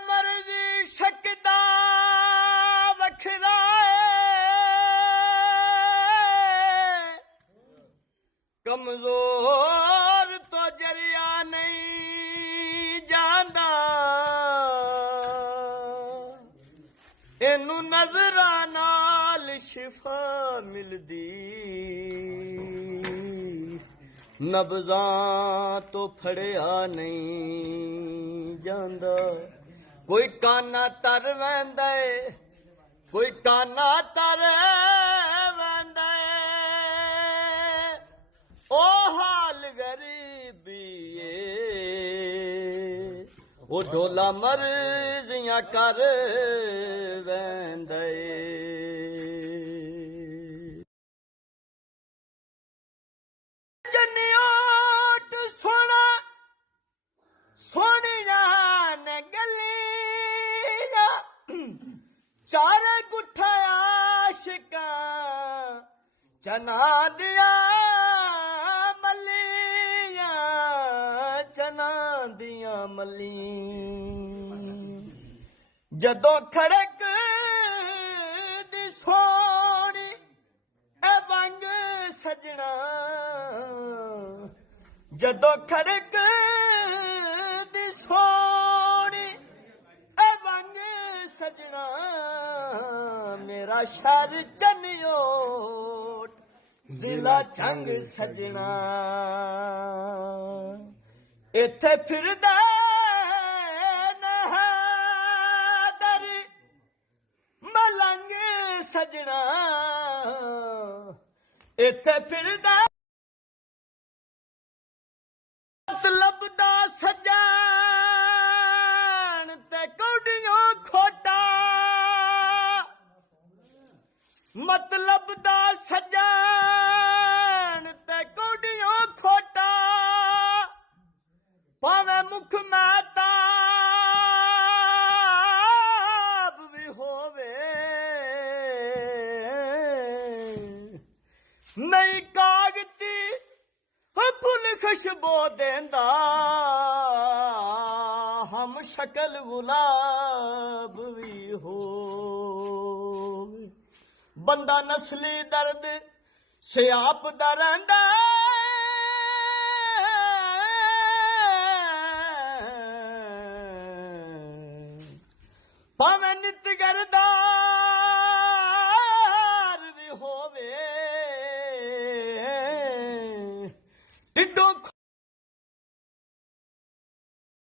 ਮਰਜ਼ੀ ਸਕਦਾ ਵੱਖਰਾ ਕਮਜ਼ੋਰ ਤੋਂ ਜਰਿਆ ਨਹੀਂ ਜਾਂਦਾ ਇਹਨੂੰ ਨਜ਼ਰਾਂ ਨਾਲ ਸ਼ਿਫਾ ਮਿਲਦੀ ਨਬਜ਼ਾਂ ਤੋਂ ਫੜਿਆ ਨਹੀਂ ਜਾਂਦਾ ਕੋਈ ਕਾਨਾ ਤਰ ਵੈਂਦਾ ਏ ਕੋਈ ਕਾਨਾ ਤਰ ਵੈਂਦਾ ਏ ਉਹ ਹਾਲ ਗਰੀਬੀ ਏ ਉਹ ਢੋਲਾ ਮਰਜ਼ੀਆਂ ਕਰ ਵੈਂਦਾ ਏ ਚੰਨਿਓਟ ਸੋਹਣਾ ਸੋਹਣੀਆਂ ਨੇ ਗਲੀਆਂ ਚਾਰੇ ਗੁੱਠਾ ਆਸ਼ਿਕਾਂ ਚਨਾ ਦੀਆਂ ਮੱਲੀਆਂ ਚਨਾ ਦੀਆਂ ਮੱਲੀਆਂ ਜਦੋਂ ਖੜਕ ਦੀ ਸੋਹਣੀ ਇਹ ਵੰਗ ਸਜਣਾ ਜਦੋਂ ਖੜਕ ਦੀ ਸੋਹਣੀ ਇਹ ਵੰਗ ਸਜਣਾ ਮੇਰਾ ਸ਼ਹਿਰ ਚੰਨਿਓਟ ਜ਼ਿਲ੍ਹਾ ਚੰਗ ਸਜਣਾ ਇੱਥੇ ਫਿਰਦਾ ਨਹਾਦਰ ਮਲੰਗ ਸਜਣਾ ਇੱਥੇ ਫਿਰਦਾ ਮਤਲਬ ਦਾ ਸੱਜਣ ਤੇ ਕੌਡੀਆਂ ਖੋਟਾ ਮਤਲਬ ਦਾ ਸੱਜਣ ਤੇ ਕੌਡੀਆਂ ਖੋਟਾ ਭਾਵੇਂ ਮੁਖ ਮਹਿਤਾਬ ਵੀ ਹੋਵੇ ਨਹੀਂ ਕਾਗਤੀ ਫੁੱਲ ਖੁਸ਼ਬੋ ਦੇਂਦਾ ਹਮ ਸ਼ਕਲ ਗੁਲਾਬ ਵੀ ਹੋਵੇ ਬੰਦਾ ਨਸਲੀ ਦਰਦ ਸਿਆਪ ਦਾ ਰਹਿੰਦਾ ਭਾਵੇਂ ਨਿਤ ਗਰਦਾਰ ਵੀ ਹੋਵੇ ਢਿੱਡੋਂ